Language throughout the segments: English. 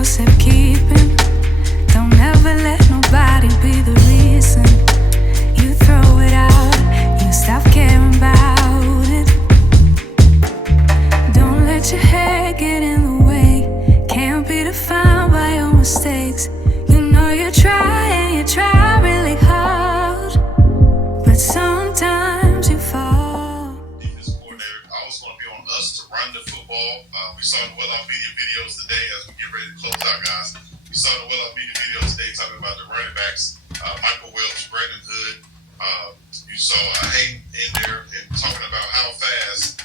for safekeeping. Don't ever let nobody be the reason you throw it out. You stop caring about it. Don't let your hair get in the way. Can't be defined by your mistakes. You know you try and you try really hard, but sometimes you fall. Defense coordinator, I was going to be on us to run the football. We saw the well-off media videos today as we get ready to close out, guys. We saw the well-off media videos today talking about the running backs, Michael Welch, Brandon Hood. You saw Hayden in there and talking about how fast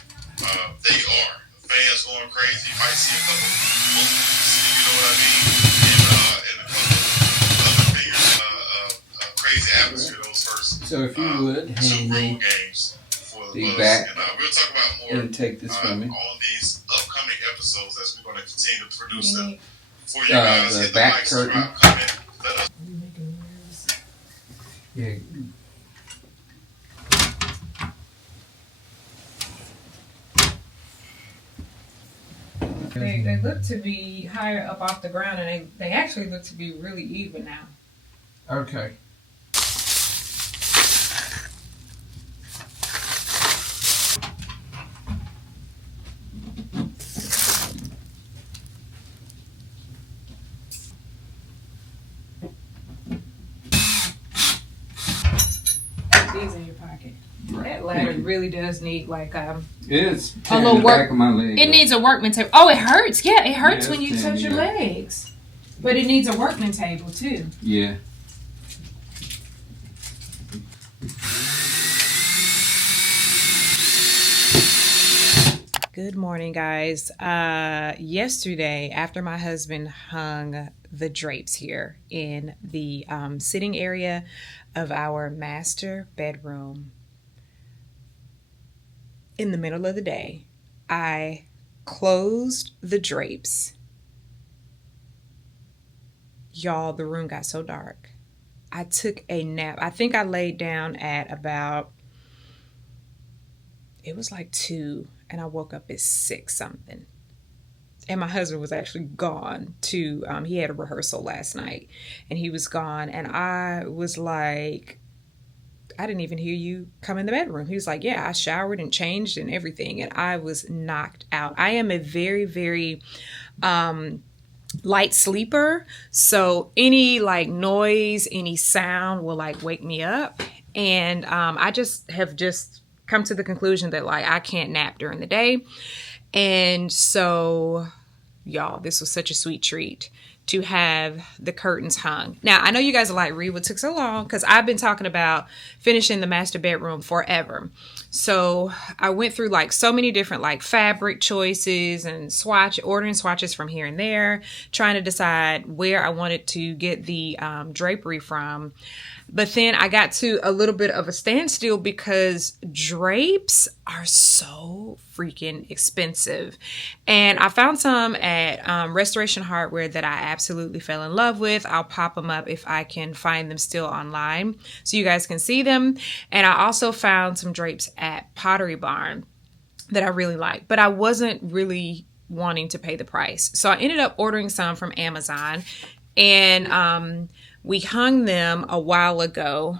they are. The fans going crazy. You might see a couple you know what I mean, and a couple other figures, crazy atmosphere those first so if you would two hand road me games for the Bucks. back And we'll talk about more and take this from me. on these upcoming episodes as we're going to continue to produce them for you guys. The Hit back like, curtain. subscribe, comment, let us. Yeah. They look to be higher up off the ground, and they actually look to be really even now. Okay. These in your pocket. That ladder really does need like It's a the little work. back of my leg. It needs a workman table. Oh, it hurts. Yeah, it hurts Yeah, when you it's touch your yeah. legs. But it needs a workman table too. Yeah. Good morning, guys. Yesterday, after my husband hung the drapes here in the sitting area of our master bedroom, in the middle of the day, I closed the drapes. Y'all, the room got so dark. I took a nap. I think I laid down at about, it was like 2, and I woke up at 6 something. And my husband was actually gone to, he had a rehearsal last night, and he was gone. And I was like, I didn't even hear you come in the bedroom. He was like, yeah, I showered and changed and everything. And I was knocked out. I am a very, very light sleeper. So any like noise, any sound will like wake me up. And I have come to the conclusion that like I can't nap during the day. And so, y'all, this was such a sweet treat to have the curtains hung. Now, I know you guys are like, Ree, what took so long? Because I've been talking about finishing the master bedroom forever. So I went through like so many different like fabric choices and ordering swatches from here and there, trying to decide where I wanted to get the drapery from. But then I got to a little bit of a standstill because drapes are so freaking expensive. And I found some at Restoration Hardware that I absolutely fell in love with. I'll pop them up if I can find them still online so you guys can see them. And I also found some drapes at Pottery Barn that I really like, but I wasn't really wanting to pay the price. So I ended up ordering some from Amazon, and we hung them a while ago.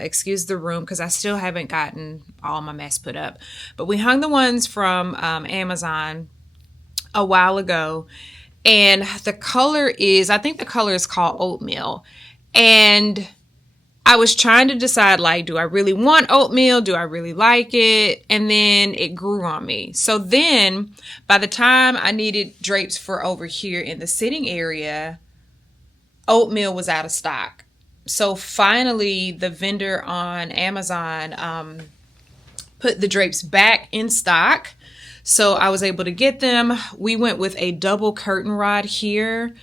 Excuse the room because I still haven't gotten all my mess put up. But we hung the ones from Amazon a while ago. And the color is, I think the color is called oatmeal. And I was trying to decide, like, do I really want oatmeal? Do I really like it? And then it grew on me. So then by the time I needed drapes for over here in the sitting area, oatmeal was out of stock. So finally, the vendor on Amazon put the drapes back in stock. So I was able to get them. We went with a double curtain rod here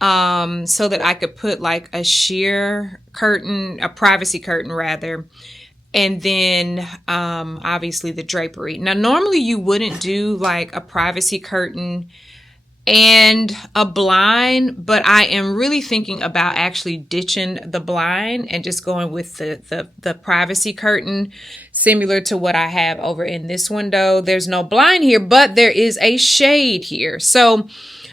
so that I could put like a sheer curtain, a privacy curtain rather. And then obviously the drapery. Now, normally you wouldn't do like a privacy curtain and a blind, but I am really thinking about actually ditching the blind and just going with the privacy curtain, similar to what I have over in this window. There's no blind here, but there is a shade here. So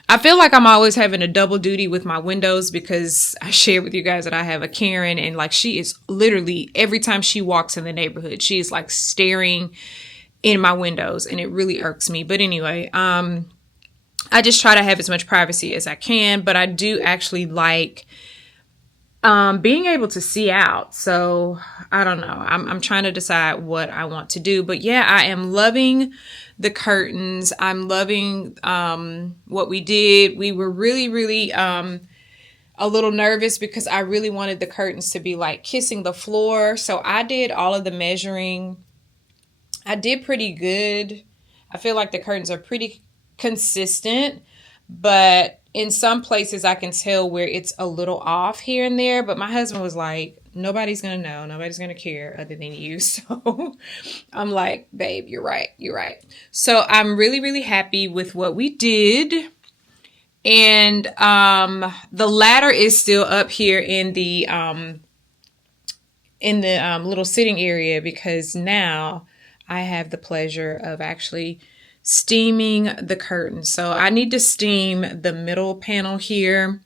I feel like I'm always having a double duty with my windows because I shared with you guys that I have a Karen, and like she is literally every time she walks in the neighborhood, she is like staring in my windows, and it really irks me. But anyway, I just try to have as much privacy as I can, but I do actually like being able to see out. So I don't know. I'm trying to decide what I want to do, but yeah, I am loving the curtains. I'm loving what we did. We were really a little nervous because I really wanted the curtains to be like kissing the floor. So I did all of the measuring. I did pretty good. I feel like the curtains are pretty consistent, but in some places I can tell where it's a little off here and there. But my husband was like, nobody's going to know. Nobody's going to care other than you. So I'm like, babe, you're right. You're right. So I'm really happy with what we did. And the ladder is still up here in the little sitting area because now I have the pleasure of actually steaming the curtains. So I need to steam the middle panel here.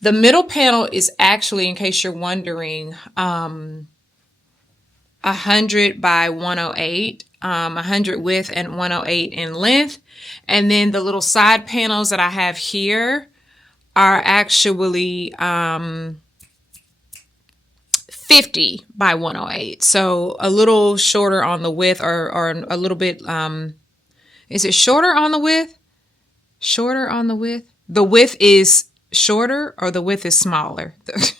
The middle panel is actually, in case you're wondering, 100 by 108, 100 width and 108 in length. And then the little side panels that I have here are actually 50 by 108. So a little shorter on the width, or a little bit, is it shorter on the width? Shorter on the width? The width is shorter or the width is smaller?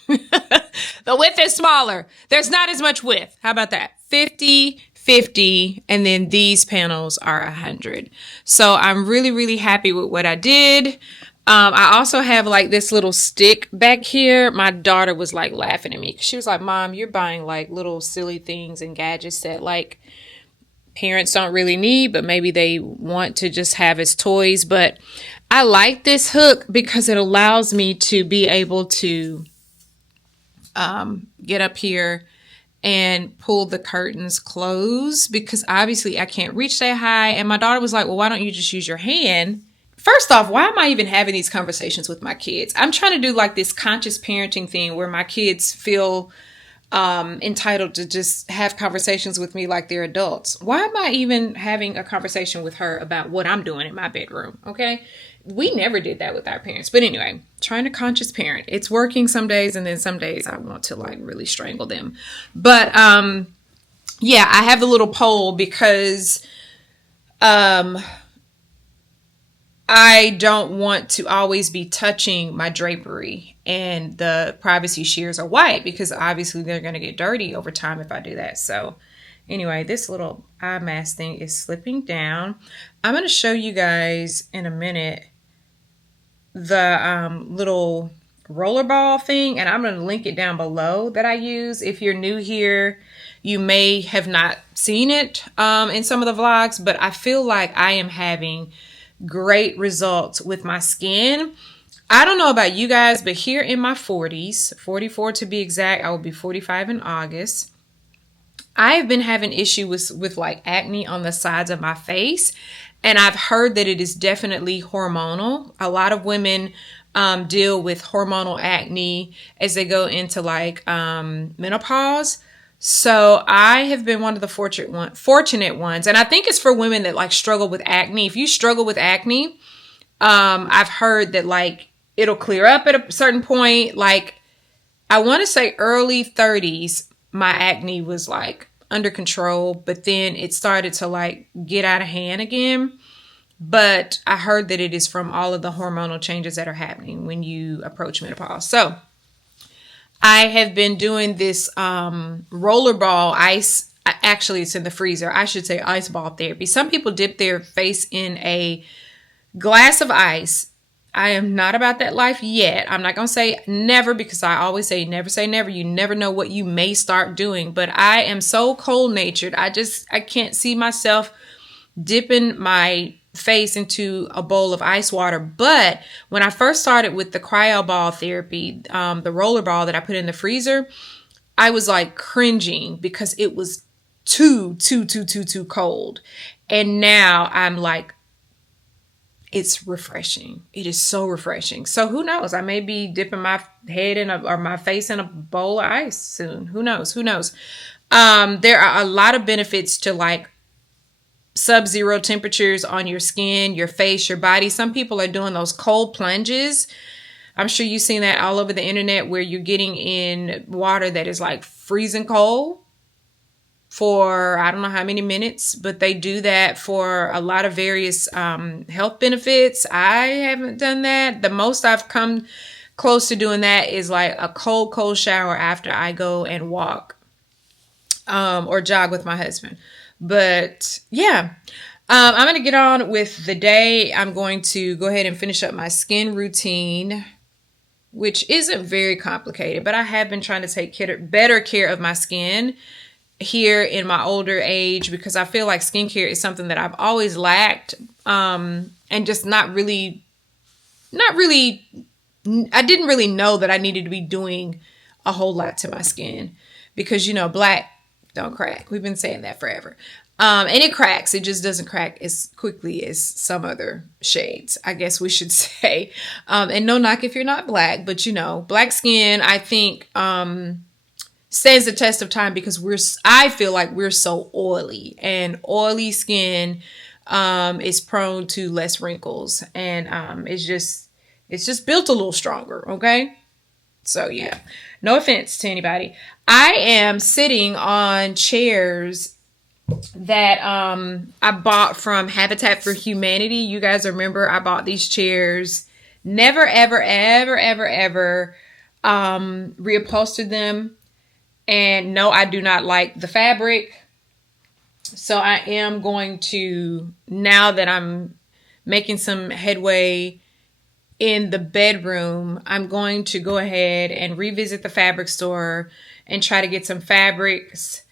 The width is smaller. There's not as much width. How about that? 50, 50, and then these panels are 100. So I'm really happy with what I did. I also have like this little stick back here. My daughter was like laughing at me. She was like, Mom, you're buying like little silly things and gadgets that like parents don't really need, but maybe they want to just have as toys. But I like this hook because it allows me to be able to get up here and pull the curtains closed, because obviously I can't reach that high. And my daughter was like, well, why don't you just use your hand? First off, why am I even having these conversations with my kids? I'm trying to do like this conscious parenting thing where my kids feel entitled to just have conversations with me like they're adults. Why am I even having a conversation with her about what I'm doing in my bedroom? Okay. We never did that with our parents. But anyway, trying to conscious parent. It's working some days, and then some days I want to like really strangle them. But yeah, I have the little pole because I don't want to always be touching my drapery, and the privacy shears are white because obviously they're going to get dirty over time if I do that. So anyway, this little eye mask thing is slipping down. I'm going to show you guys in a minute the little rollerball thing, and I'm going to link it down below that I use. If you're new here, you may have not seen it in some of the vlogs, but I feel like I am having great results with my skin. I don't know about you guys, but here in my 40s, 44 to be exact, I will be 45 in August. I have been having issues with like acne on the sides of my face, and I've heard that it is definitely hormonal. A lot of women deal with hormonal acne as they go into like menopause. So I have been one of the fortunate ones. And I think it's for women that like struggle with acne. If you struggle with acne, I've heard that like it'll clear up at a certain point. Like I want to say early 30s, my acne was like under control, but then it started to like get out of hand again. But I heard that it is from all of the hormonal changes that are happening when you approach menopause. So I have been doing this rollerball ice. Actually, it's in the freezer. I should say ice ball therapy. Some people dip their face in a glass of ice. I am not about that life yet. I'm not going to say never, because I always say never say never. You never know what you may start doing. But I am so cold natured. I can't see myself dipping my face into a bowl of ice water. But when I first started with the cryo ball therapy, the roller ball that I put in the freezer, I was like cringing because it was too cold. And now I'm like it's refreshing. It is so refreshing. So who knows? I may be dipping my head or my face in a bowl of ice soon. Who knows? Who knows? There are a lot of benefits to like sub-zero temperatures on your skin, your face, your body. Some people are doing those cold plunges. I'm sure you've seen that all over the internet where you're getting in water that is like freezing cold for I don't know how many minutes, but they do that for a lot of various health benefits. I haven't done that. The most I've come close to doing that is like a cold shower after I go and walk or jog with my husband. But yeah, I'm going to get on with the day. I'm going to go ahead and finish up my skin routine, which isn't very complicated, but I have been trying to take better care of my skin here in my older age, because I feel like skincare is something that I've always lacked, and just not really, I didn't really know that I needed to be doing a whole lot to my skin, because, you know, black don't crack. We've been saying that forever. And it cracks. It just doesn't crack as quickly as some other shades, I guess we should say. And no knock if you're not black, but you know, black skin, I think, stands the test of time because I feel like we're so oily, and oily skin is prone to less wrinkles, and it's just built a little stronger. Okay. So yeah, no offense to anybody. I am sitting on chairs that I bought from Habitat for Humanity. You guys remember I bought these chairs, never ever reupholstered them. And no, I do not like the fabric. So I am going to, now that I'm making some headway in the bedroom, I'm going to go ahead and revisit the fabric store and try to get some fabrics.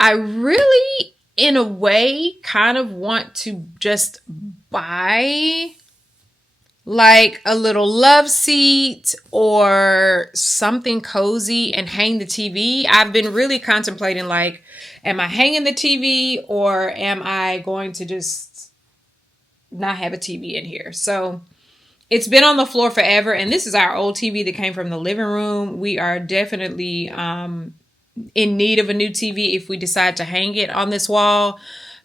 I really, in a way, kind of want to just buy like a little love seat or something cozy and hang the TV. I've been really contemplating, like, am I hanging the TV or am I going to just not have a TV in here? So it's been on the floor forever, and this is our old TV that came from the living room. We are definitely in need of a new TV if we decide to hang it on this wall,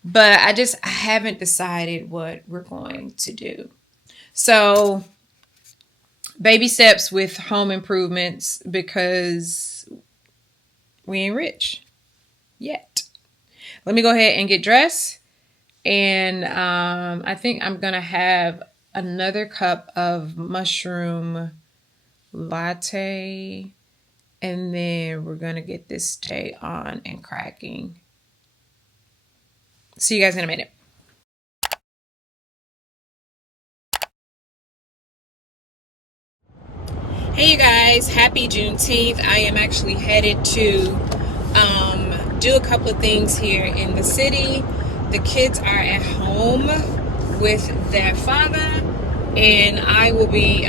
but I haven't decided what we're going to do. So baby steps with home improvements, because we ain't rich yet. Let me go ahead and get dressed, and I think I'm gonna have another cup of mushroom latte, and then we're gonna get this day on and cracking. See you guys in a minute. Hey you guys, happy Juneteenth. I am actually headed to do a couple of things here in the city. The kids are at home with their father, and I will be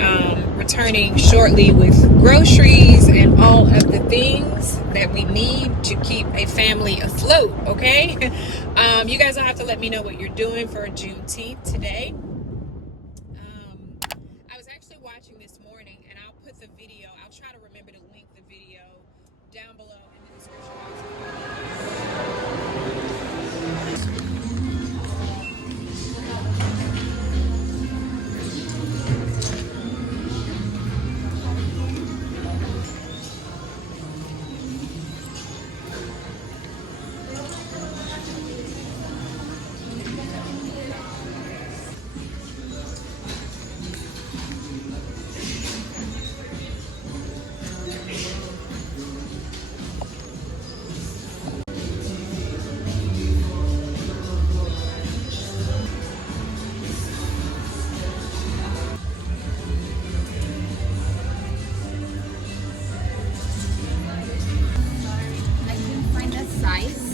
returning shortly with groceries and all of the things that we need to keep a family afloat, okay? You guys will have to let me know what you're doing for Juneteenth today. I was actually watching this morning, and I'll put the video, I'll try to remember to link the video down below in the description box.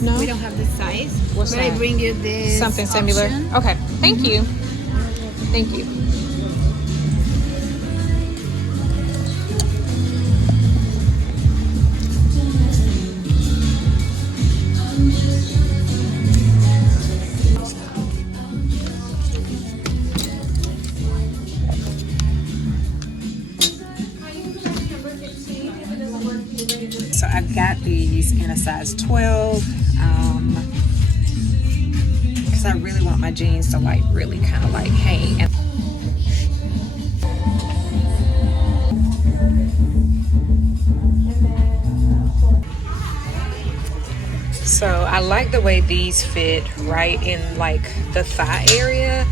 No, we don't have the size. What's but that? I bring you this Something similar. option. Okay, thank you. Thank you. got these in a size 12 because I really want my jeans to like really kind of like hang. So I like the way these fit right in like the thigh area,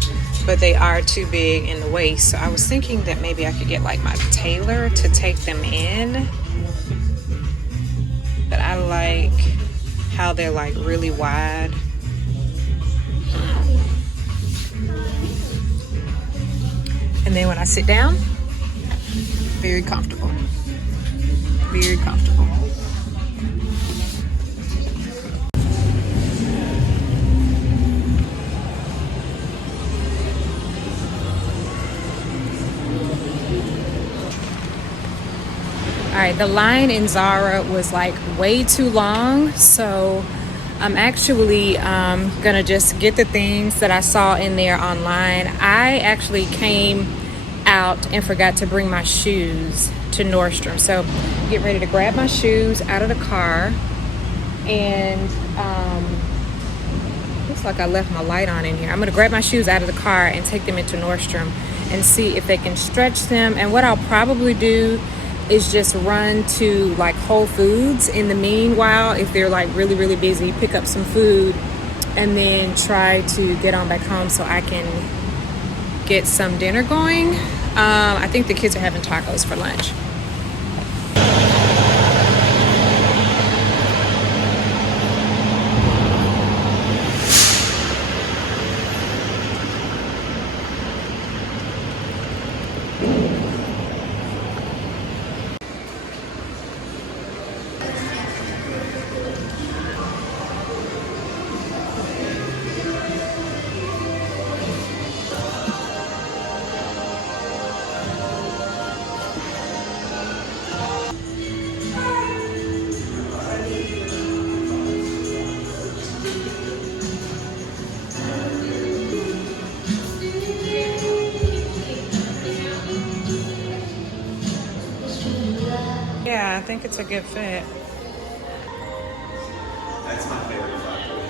but they are too big in the waist. So I was thinking that maybe I could get like my tailor to take them in. But I like how they're like really wide. And then when I sit down, very comfortable. Very comfortable. All right, the line in Zara was like way too long, so I'm actually gonna just get the things that I saw in there online. I actually came out and forgot to bring my shoes to Nordstrom, so get ready to grab my shoes out of the car. And looks like I left my light on in here. I'm gonna grab my shoes out of the car and take them into Nordstrom and see if they can stretch them. And what I'll probably do is just run to like Whole Foods in the meanwhile, if they're like really busy, pick up some food and then try to get on back home so I can get some dinner going. I think the kids are having tacos for lunch. Yeah, I think it's a good fit. That's my favorite flat we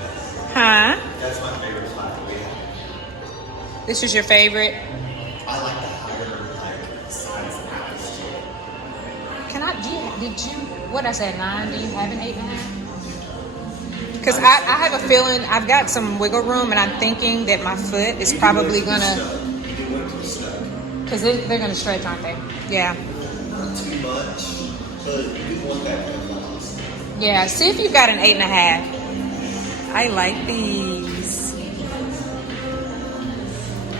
have. Huh? That's my favorite flat we have. This is your favorite? I like the higher size house. Can I, did you, what I said, 9? Do you have an 8.5? Because I have a feeling I've got some wiggle room, and I'm thinking that my foot is probably gonna, because they're gonna stretch, aren't they? Yeah. Not too much, but you want that kind of balance. Yeah, see if you've got an 8.5. I like these.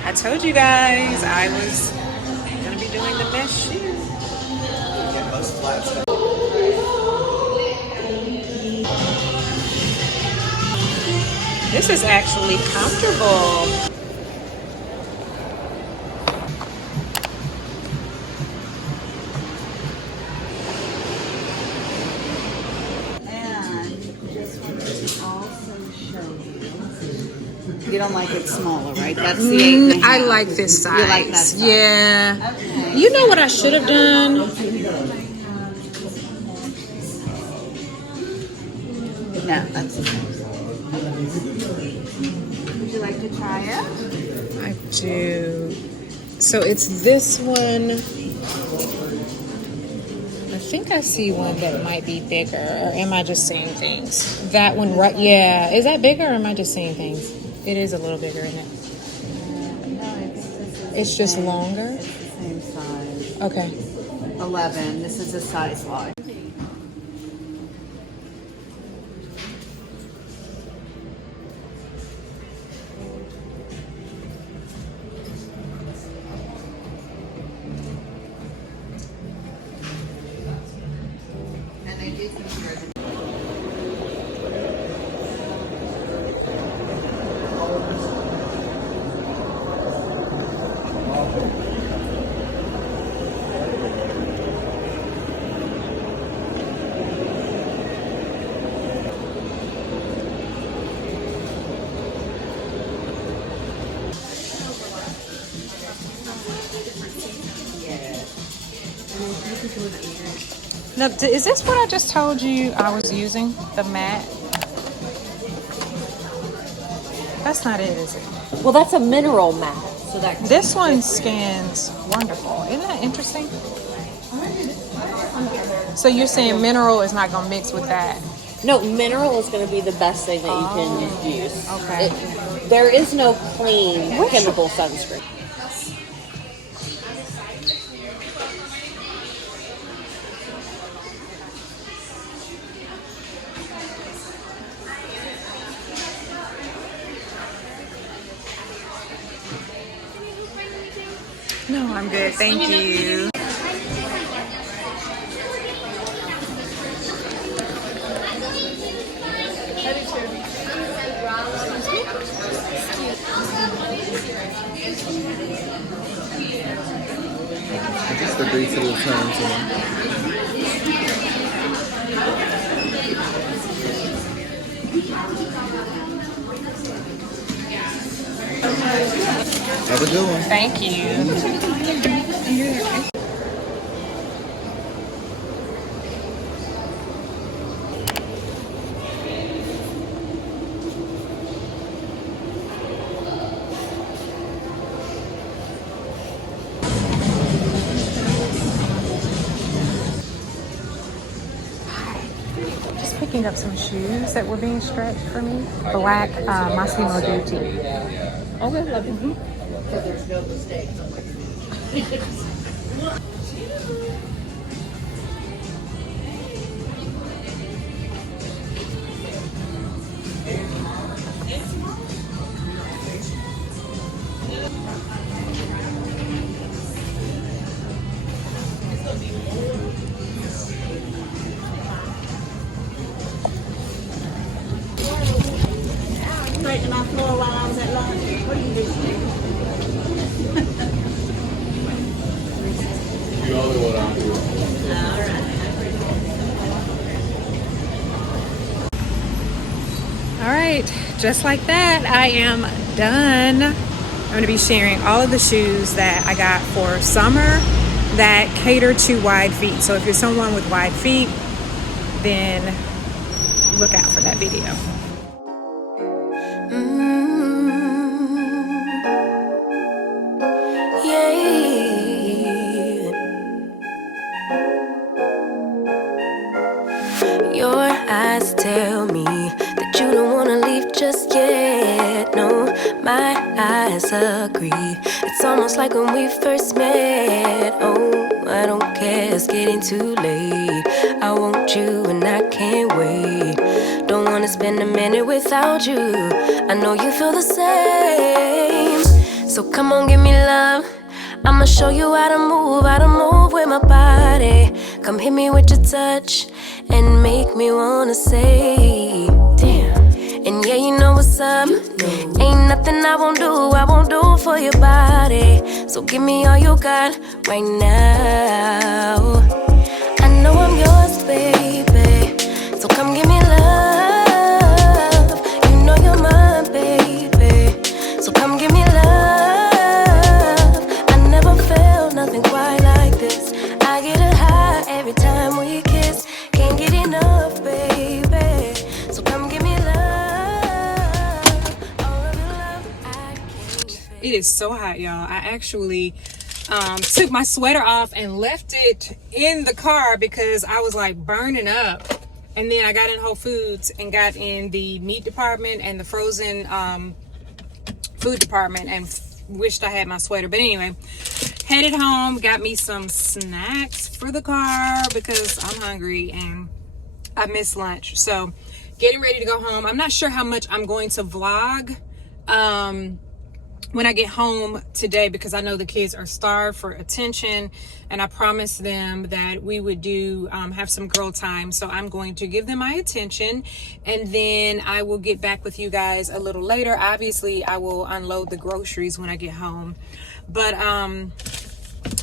I told you guys I was gonna be doing the best shoe. Yeah, most flats have. This is actually comfortable. You don't like it smaller, right? That's the 8.5. I like this size. You like that size? Yeah. Okay. You know what I should have done? No, that's the same. Would you like to try it? I do. So it's this one. I think I see one that might be bigger, or am I just seeing things? That one, right? Yeah. Is that bigger, or am I just seeing things? It is a little bigger, isn't it? No, It's just longer? It's the same size. Okay. 11. This is a size large. And they do think yours. Now, is this what I just told you I was using? The matte? That's not it, is it? Well, that's a mineral matte. So that This one scans wonderful. Isn't that interesting? So you're saying mineral is not going to mix with that? No, mineral is going to be the best thing that you can use. Okay. There is no clean chemical sunscreen. No, I'm good. Thank you. Just the basic little terms. Have a good one. Thank you. Just picking up some shoes that were being stretched for me. Black Massimo Dutti. Okay, love you. There's no mistake. Right to my floor while I was at lunch. What do you do? You all know what I'm doing. All right, just like that, I am done. I'm going to be sharing all of the shoes that I got for summer that cater to wide feet. So if you're someone with wide feet, then look out for that video. Your eyes tell me that you don't wanna leave just yet. No, my eyes agree. It's almost like when we first met. Oh, I don't care, it's getting too late. I want you and I can't wait. Don't wanna spend a minute without you. I know you feel the same. So come on, give me love. I'ma show you how to move with my body. Come hit me with your touch and make me wanna say, damn. And yeah, you know what's up. Ain't nothing I won't do for your body. So give me all you got right now. I know I'm yours, baby. So come give me love. You know you're mine, baby. So come give me love. I never felt nothing quite like this. I get a high every time we kiss. Can't get enough, baby. So come give me love. All of your love, I can't fake. It is so hot, y'all. I actually took my sweater off and left it in the car because I was like burning up. And then I got in Whole Foods and got in the meat department and the frozen food department and wished I had my sweater. But anyway, headed home, got me some snacks for the car because I'm hungry and I missed lunch. So getting ready to go home. I'm not sure how much I'm going to vlog when I get home today because I know the kids are starved for attention and I promised them that we would do have some girl time. So I'm going to give them my attention and then I will get back with you guys a little later. Obviously I will unload the groceries when I get home, but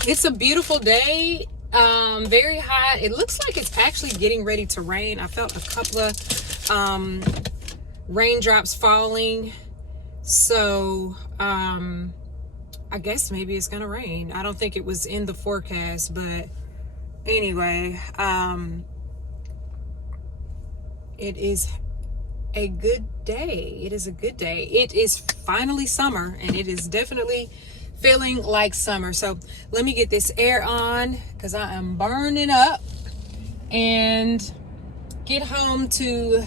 it's a beautiful day. Very hot. It looks like it's actually getting ready to rain. I felt a couple of raindrops falling. So I guess maybe it's gonna rain. I don't think it was in the forecast, but anyway, it is a good day. It is a good day. It is finally summer, and it is definitely feeling like summer. So let me get this air on because I am burning up and get home to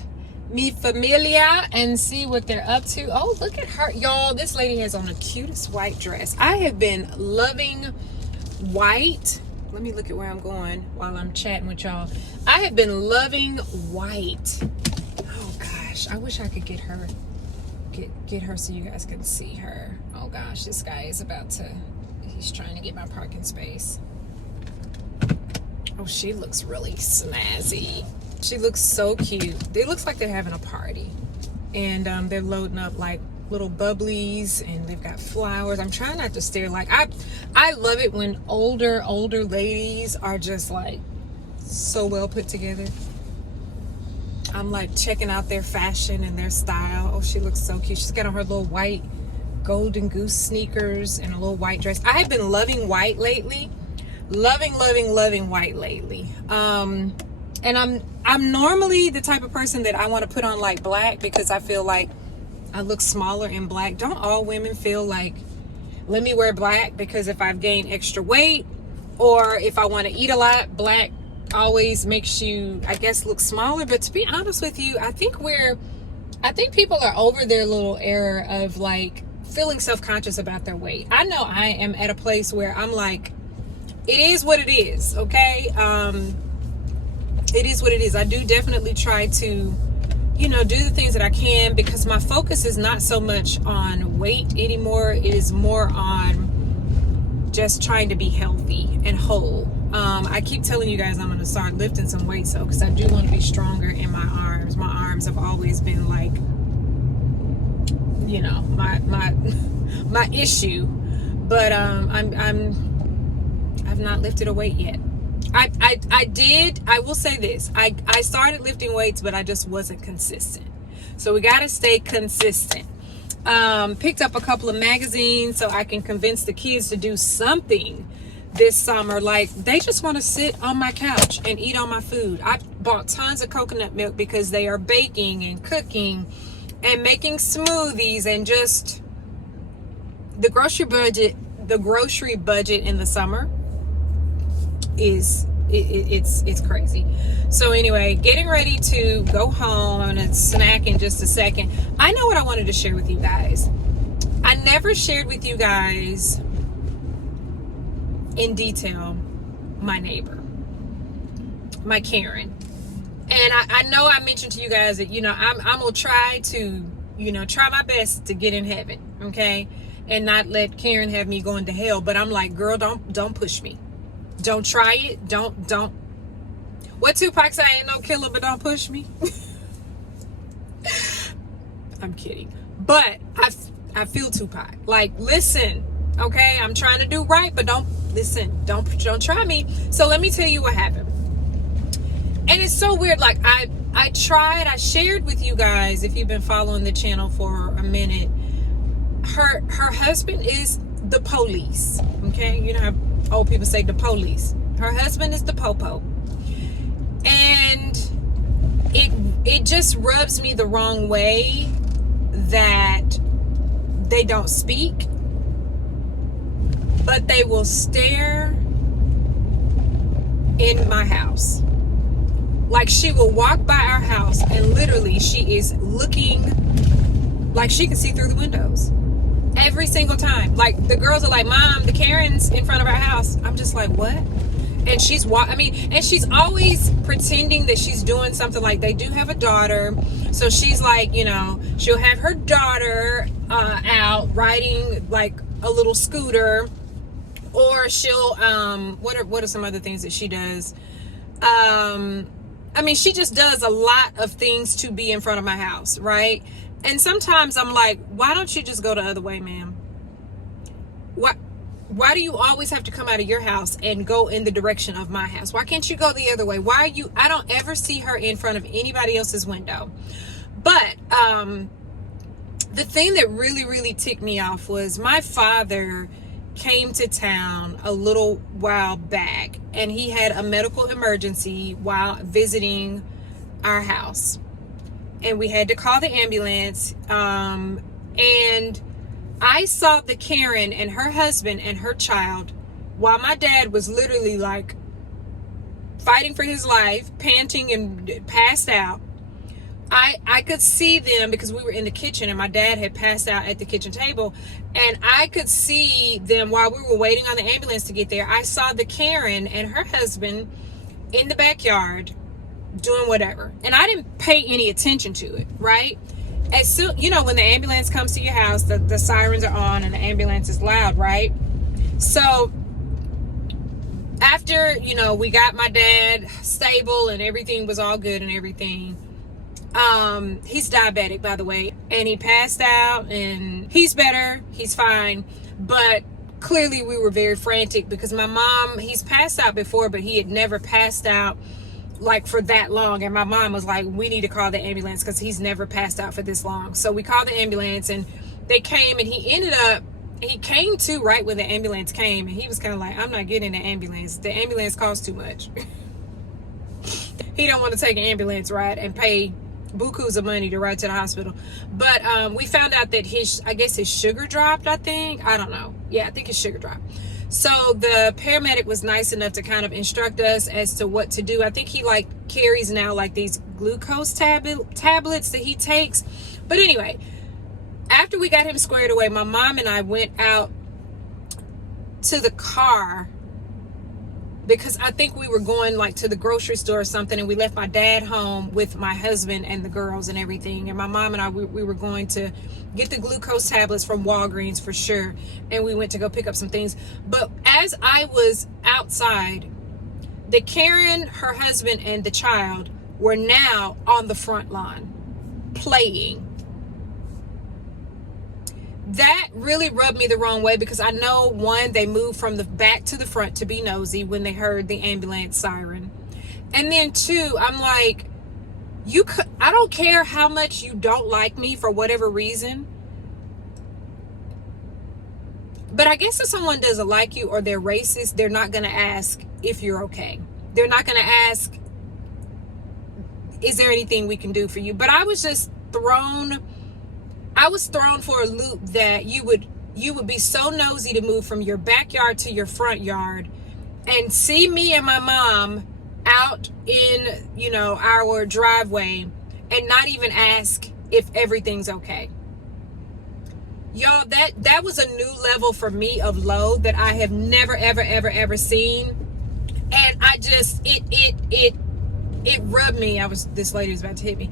mi familia and see what they're up to. Oh, look at her, y'all. This lady has on the cutest white dress. I have been loving white. Let me look at where I'm going while I'm chatting with y'all. I have been loving white. Oh gosh, I wish I could get her so you guys can see her. Oh gosh, this guy is he's trying to get my parking space. Oh, she looks really snazzy. She looks so cute. It looks like they're having a party. And they're loading up like little bubblies, and they've got flowers. I'm trying not to stare. Like, I love it when older ladies are just like so well put together. I'm like checking out their fashion and their style. Oh, she looks so cute. She's got on her little white golden goose sneakers and a little white dress. I have been loving white lately. Loving white lately. And I'm normally the type of person that I want to put on like black because I feel like I look smaller in black. Don't all women feel like, let me wear black because if I've gained extra weight or if I want to eat a lot, black always makes you, I guess, look smaller. But to be honest with you, I think people are over their little era of like feeling self-conscious about their weight. I know I am at a place where I'm like, it is what it is, okay? It is what it is. I do definitely try to, do the things that I can because my focus is not so much on weight anymore. It is more on just trying to be healthy and whole. I keep telling you guys I'm going to start lifting some weights though because I do want to be stronger in my arms. My arms have always been like, my issue. But I've not lifted a weight yet. I will say this. I started lifting weights, but I just wasn't consistent. So we got to stay consistent. Picked up a couple of magazines so I can convince the kids to do something this summer. Like, they just want to sit on my couch and eat on my food. I bought tons of coconut milk because they are baking and cooking and making smoothies, and just the grocery budget in the summer is it's crazy. So anyway, getting ready to go home. I'm gonna snack in just a second. I know what I wanted to share with you guys. I never shared with you guys in detail my neighbor, my Karen. And I know I mentioned to you guys that I'm gonna try to try my best to get in heaven, okay, and not let Karen have me going to hell. But I'm like, girl, don't push me. Don't try it. Don't. What Tupac say? Ain't no killer, but don't push me. I'm kidding. But I feel Tupac. Like, listen, okay? I'm trying to do right, but don't try me. So let me tell you what happened. And it's so weird. Like, I shared with you guys, if you've been following the channel for a minute, her husband is the police. Okay? You know how old people say the police. Her husband is the popo. And it just rubs me the wrong way that they don't speak, but they will stare in my house. Like, she will walk by our house and literally she is looking like she can see through the windows every single time. Like, the girls are like, Mom, the Karen's in front of our house. I'm just like, what? And she's and she's always pretending that she's doing something. Like, they do have a daughter, so she's like, she'll have her daughter out riding like a little scooter, or she'll what are some other things that she does? She just does a lot of things to be in front of my house, right? And sometimes I'm like, why don't you just go the other way, ma'am? Why do you always have to come out of your house and go in the direction of my house? Why can't you go the other way? I don't ever see her in front of anybody else's window. But the thing that really, really ticked me off was my father came to town a little while back, and he had a medical emergency while visiting our house, and we had to call the ambulance. And I saw the Karen and her husband and her child while my dad was literally like fighting for his life, panting and passed out. I could see them because we were in the kitchen and my dad had passed out at the kitchen table, and I could see them while we were waiting on the ambulance to get there. I saw the Karen and her husband in the backyard doing whatever, and I didn't pay any attention to it, right? As soon, you know, when the ambulance comes to your house, the sirens are on and the ambulance is loud, right? So after, you know, we got my dad stable and everything was all good and everything, he's diabetic, by the way, and he passed out, and he's better, he's fine, but clearly we were very frantic because my mom, he's passed out before, but he had never passed out like for that long, and my mom was like, we need to call the ambulance because he's never passed out for this long. So we called the ambulance, and they came, and he came to right when the ambulance came, and he was kind of like, I'm not getting the ambulance costs too much. He don't want to take an ambulance ride and pay bukus of money to ride to the hospital. But we found out that his sugar dropped, I don't know. Yeah, I think his sugar dropped. So the paramedic was nice enough to kind of instruct us as to what to do. I think he like carries now like these glucose tablets that he takes. But anyway, after we got him squared away, my mom and I went out to the car because I think we were going like to the grocery store or something, and we left my dad home with my husband and the girls and everything, and my mom and I, we were going to get the glucose tablets from Walgreens for sure, and we went to go pick up some things. But as I was outside, the Karen, her husband, and the child were now on the front lawn playing. That really rubbed me the wrong way because I know, one, they moved from the back to the front to be nosy when they heard the ambulance siren. And then two, I'm like, I don't care how much you don't like me for whatever reason. But I guess if someone doesn't like you or they're racist, they're not going to ask if you're okay. They're not going to ask, is there anything we can do for you? But I was just thrown for a loop that you would be so nosy to move from your backyard to your front yard and see me and my mom out in, you know, our driveway and not even ask if everything's okay. Y'all, that was a new level for me of low that I have never ever seen. And I just it rubbed me. This lady was about to hit me.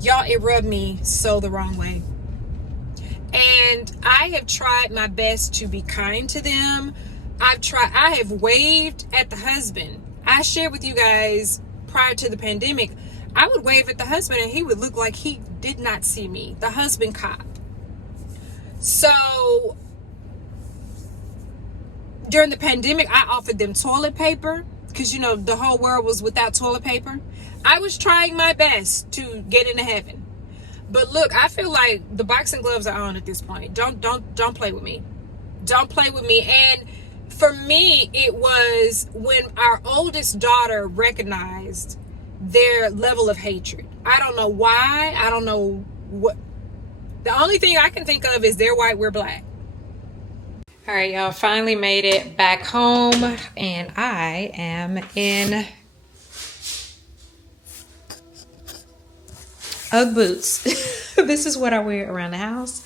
Y'all, it rubbed me so the wrong way. And I have tried my best to be kind to them. I have waved at the husband. I shared with you guys prior to the pandemic, I would wave at the husband and he would look like he did not see me. The husband cop. So during the pandemic, I offered them toilet paper because, you know, the whole world was without toilet paper. I was trying my best to get into heaven. But look, I feel like the boxing gloves are on at this point. Don't play with me. Don't play with me. And for me, it was when our oldest daughter recognized their level of hatred. I don't know why. I don't know what. The only thing I can think of is they're white, we're black. All right, y'all, finally made it back home, and I am in Ugg boots. This is what I wear around the house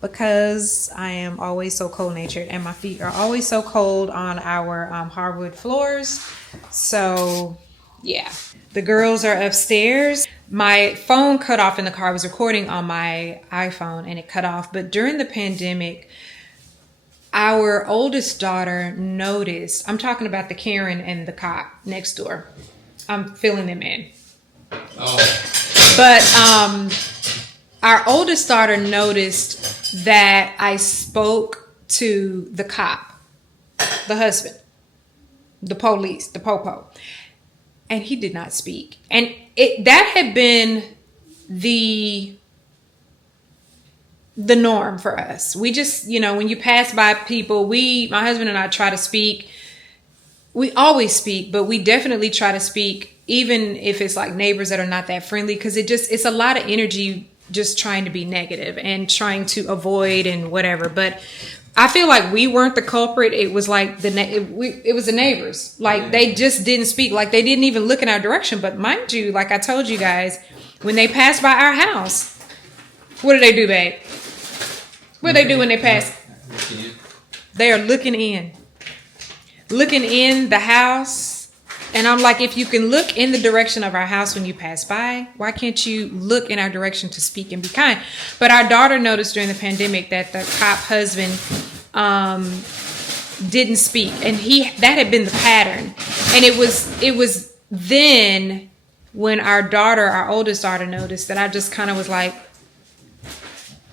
because I am always so cold natured and my feet are always so cold on our hardwood floors. So yeah, the girls are upstairs. My phone cut off in the car. I was recording on my iPhone and it cut off. But during the pandemic, our oldest daughter noticed, I'm talking about the Karen and the cop next door. I'm filling them in. Oh. But our oldest daughter noticed that I spoke to the cop, the husband, the police, the popo, and he did not speak. And that had been the, I don't know why, I don't know what, the only thing I can think of is they're white, we're black. All right, y'all, finally made it back home, and I am in Ugg boots. This is what I wear around the house because I am always so cold natured and my feet are always so cold on our hardwood floors. So yeah, the girls are upstairs. My phone cut off in the car. I was recording on my iPhone and it cut off. But during the pandemic, our oldest daughter noticed that I spoke to the cop, the husband, the police, the popo, and he did not speak. And that had been the norm for us. We just, when you pass by people, my husband and I try to speak. We always speak, but we definitely try to speak, even if it's like neighbors that are not that friendly, because it's a lot of energy just trying to be negative and trying to avoid and whatever. But I feel like we weren't the culprit. It was like it was the neighbors. Like they just didn't speak. Like they didn't even look in our direction. But mind you, like I told you guys, when they passed by our house, what do they do, babe? What do they do when they pass? They are looking in the house. And I'm like, if you can look in the direction of our house when you pass by, why can't you look in our direction to speak and be kind? But our daughter noticed during the pandemic that the cop husband didn't speak, and that had been the pattern. And it was then when our oldest daughter noticed that I just kind of was like,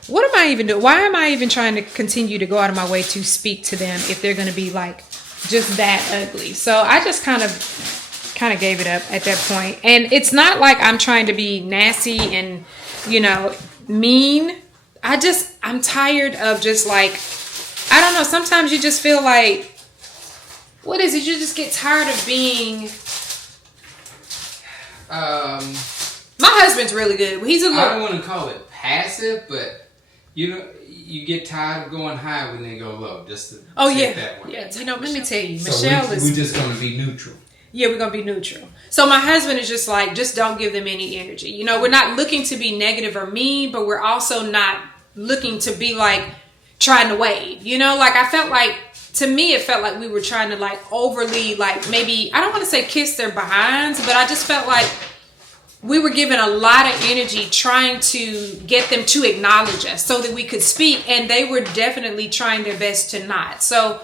what am I even doing? Why am I even trying to continue to go out of my way to speak to them if they're going to be like just that ugly? So I just kind of gave it up at that point. And it's not like I'm trying to be nasty and, mean. I'm tired of just like, I don't know. Sometimes you just feel like, what is it? You just get tired of being. My husband's really good. He's a little. I don't want to call it passive, but you get tired of going high when they go low. Just to say it that way. Yeah. Let me tell you, so Michelle we're just going to be neutral. Yeah, we're going to be neutral. So my husband is just like, just don't give them any energy. We're not looking to be negative or mean, but we're also not looking to be like trying to wave. Like I felt like, to me, it felt like we were trying to like overly, like maybe, I don't want to say kiss their behinds, but I just felt like we were giving a lot of energy trying to get them to acknowledge us so that we could speak. And they were definitely trying their best to not. So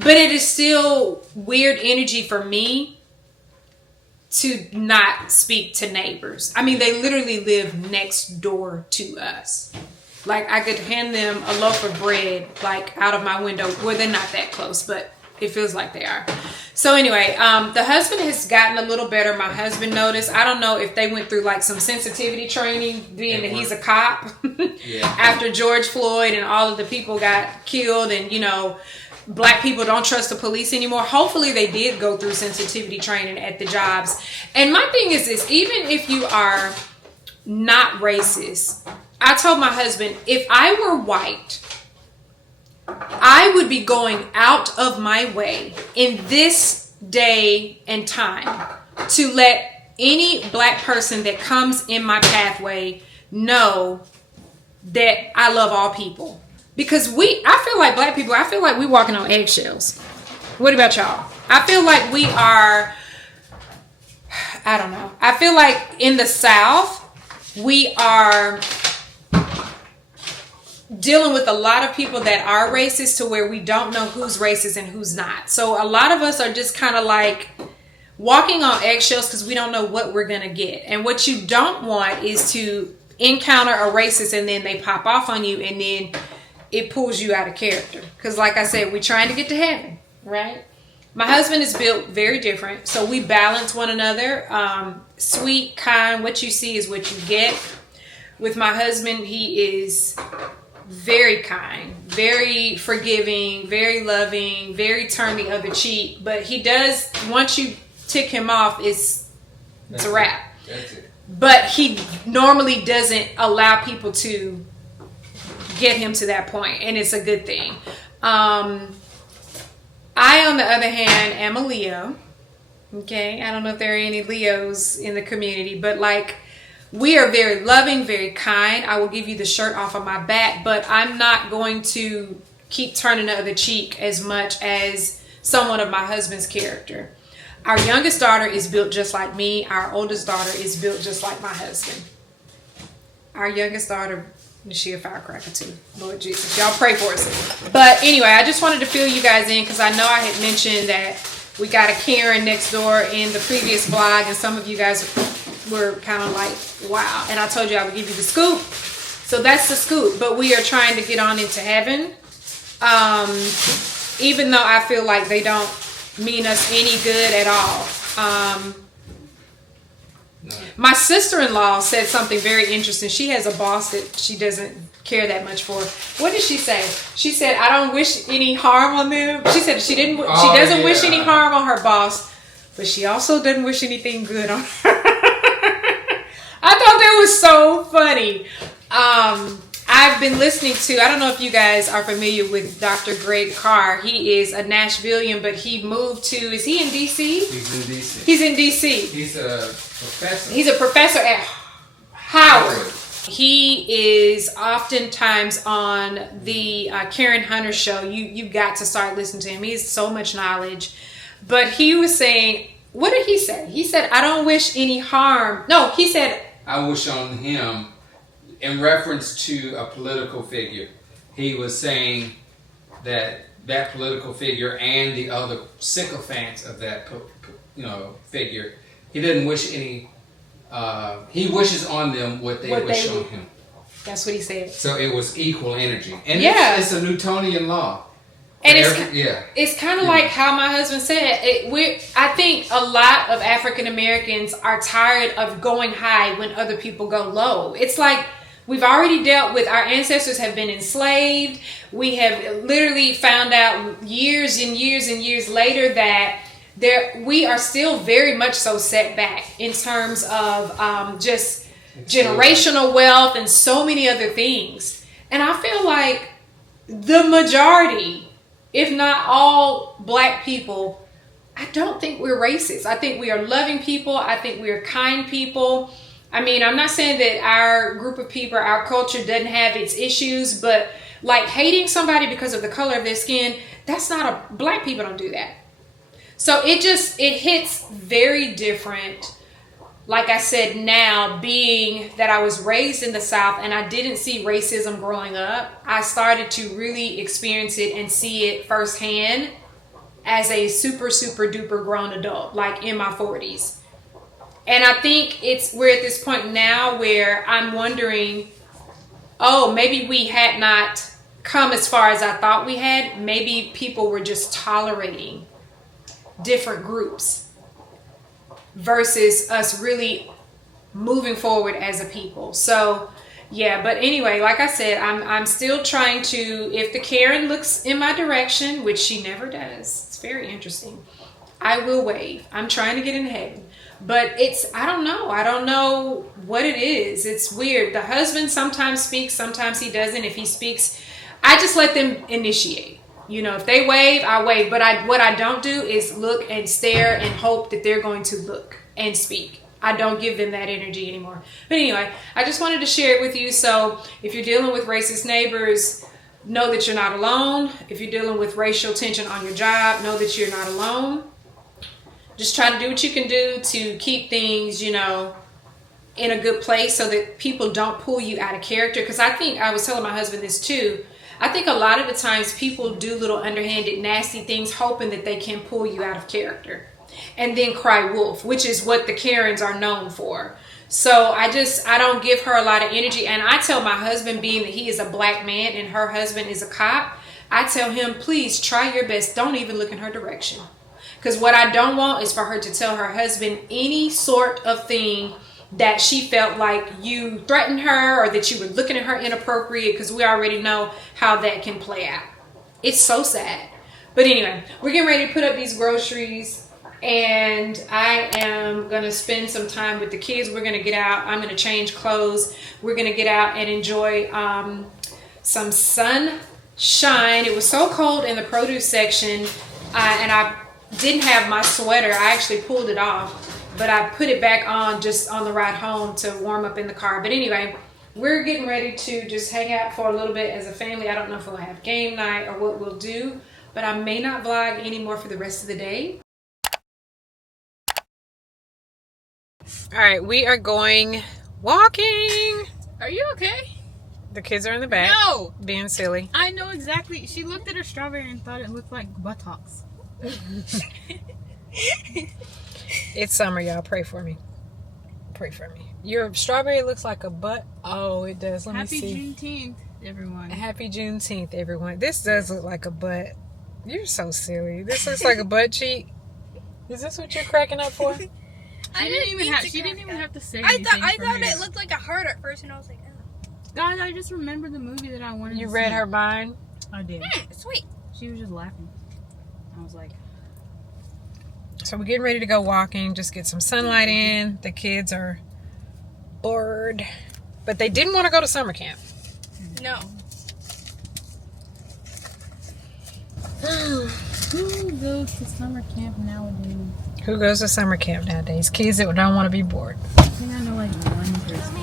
but it is still weird energy for me to not speak to neighbors. I mean, they literally live next door to us. Like I could hand them a loaf of bread, like out of my window. Well, they're not that close, but it feels like they are. So anyway, the husband has gotten a little better. My husband noticed. I don't know if they went through like some sensitivity training, being that he's a cop. After George Floyd and all of the people got killed, and Black people don't trust the police anymore. Hopefully they did go through sensitivity training at the jobs. And my thing is this, even if you are not racist, I told my husband, if I were white, I would be going out of my way in this day and time to let any Black person that comes in my pathway know that I love all people. Because I feel like Black people, I feel like we walking on eggshells. What about y'all? I feel like we are, I don't know. I feel like in the South, we are dealing with a lot of people that are racist to where we don't know who's racist and who's not. So a lot of us are just kind of like walking on eggshells because we don't know what we're going to get. And what you don't want is to encounter a racist and then they pop off on you and then it pulls you out of character. Because like I said, we're trying to get to heaven, right? My husband is built very different. So we balance one another. Sweet, kind, what you see is what you get. With my husband, he is very kind, very forgiving, very loving, very turn the other cheek. But he does, once you tick him off, it's a wrap. That's it. But he normally doesn't allow people to get him to that point, and it's a good thing. I, on the other hand, am a Leo. Okay, I don't know if there are any Leos in the community, but like, we are very loving, very kind. I will give you the shirt off of my back, but I'm not going to keep turning the other cheek as much as someone of my husband's character. Our youngest daughter is built just like me. Our oldest daughter is built just like my husband. Our youngest daughter, she a firecracker too. Lord Jesus, y'all pray for us. But anyway, I just wanted to fill you guys in because I know I had mentioned that we got a Karen next door in the previous vlog, and some of you guys were kind of like, wow. And I told you I would give you the scoop. So that's the scoop. But we are trying to get on into heaven. Even though I feel like they don't mean us any good at all. My sister-in-law said something very interesting. She has a boss that she doesn't care that much for. What did she say? She said, "I don't wish any harm on them." She said she doesn't wish any harm on her boss, but she also doesn't wish anything good on her. I thought that was so funny. I've been listening to, I don't know if you guys are familiar with Dr. Greg Carr. He is a Nashvilleian, but he moved to, is he in D.C.? He's in D.C. He's in D.C. He's a professor. He's a professor at Howard. He is oftentimes on the Karen Hunter show. You got to start listening to him. He has so much knowledge. But he was saying, what did he say? He said, "I don't wish any harm." No, he said, "I wish on him," in reference to a political figure. He was saying that political figure and the other sycophants of that figure, he didn't wish any, he wishes on them what they wish on him. That's what he said. So it was equal energy. And yeah. It's a Newtonian law. And it's kind of like how my husband said. I think a lot of African Americans are tired of going high when other people go low. It's like we've already dealt with, our ancestors have been enslaved. We have literally found out years and years and years later that we are still very much so set back in terms of just generational wealth and so many other things. And I feel like the majority, if not all Black people, I don't think we're racist. I think we are loving people. I think we are kind people. I mean, I'm not saying that our group of people, our culture doesn't have its issues, but like hating somebody because of the color of their skin, that's not Black people don't do that. So it hits very different. Like I said, now being that I was raised in the South and I didn't see racism growing up, I started to really experience it and see it firsthand as a super, super duper grown adult, like in my 40s. And I think we're at this point now where I'm wondering, oh, maybe we had not come as far as I thought we had. Maybe people were just tolerating different groups versus us really moving forward as a people. So yeah, but anyway, like I said, I'm still trying to, if the Karen looks in my direction, which she never does, it's very interesting, I will wave. I'm trying to get in heaven. But I don't know what it is. It's weird. The husband sometimes speaks, sometimes he doesn't. If he speaks, I just let them initiate. If they wave, I wave. But what I don't do is look and stare and hope that they're going to look and speak. I don't give them that energy anymore. But anyway, I just wanted to share it with you. So if you're dealing with racist neighbors, know that you're not alone. If you're dealing with racial tension on your job, know that you're not alone. Just try to do what you can do to keep things, in a good place so that people don't pull you out of character. Because I was telling my husband this too. I think a lot of the times people do little underhanded, nasty things hoping that they can pull you out of character and then cry wolf, which is what the Karens are known for. So I don't give her a lot of energy. And I tell my husband, being that he is a Black man and her husband is a cop, I tell him, please try your best. Don't even look in her direction. Because what I don't want is for her to tell her husband any sort of thing that she felt like you threatened her or that you were looking at her inappropriate, because we already know how that can play out. It's so sad. But anyway, we're getting ready to put up these groceries and I am going to spend some time with the kids. We're going to get out. I'm going to change clothes. We're going to get out and enjoy some sunshine. It was so cold in the produce section and I didn't have my sweater. I actually pulled it off, but I put it back on just on the ride home to warm up in the car. But anyway, we're getting ready to just hang out for a little bit as a family. I don't know if we'll have game night or what we'll do, but I may not vlog anymore for the rest of the day. All right, we are going walking. Are you okay? The kids are in the back. No! Being silly. I know exactly. She looked at her strawberry and thought it looked like buttocks. It's summer, y'all. Pray for me. Pray for me. Your strawberry looks like a butt. Oh, it does. Let me see. Happy Juneteenth, everyone. Happy Juneteenth, everyone. This does look like a butt. You're so silly. This looks like a butt cheek. Is this what you're cracking up for? She didn't even have to say I anything. thought it looked like a heart at first, and I was like, oh. Guys, I just remembered the movie that I wanted to see. You read her mind? I did. Sweet. She was just laughing. I was like... So we're getting ready to go walking, just get some sunlight in. The kids are bored. But they didn't want to go to summer camp. No. Who goes to summer camp nowadays? Who goes to summer camp nowadays? Kids that don't want to be bored. I think I know like one person.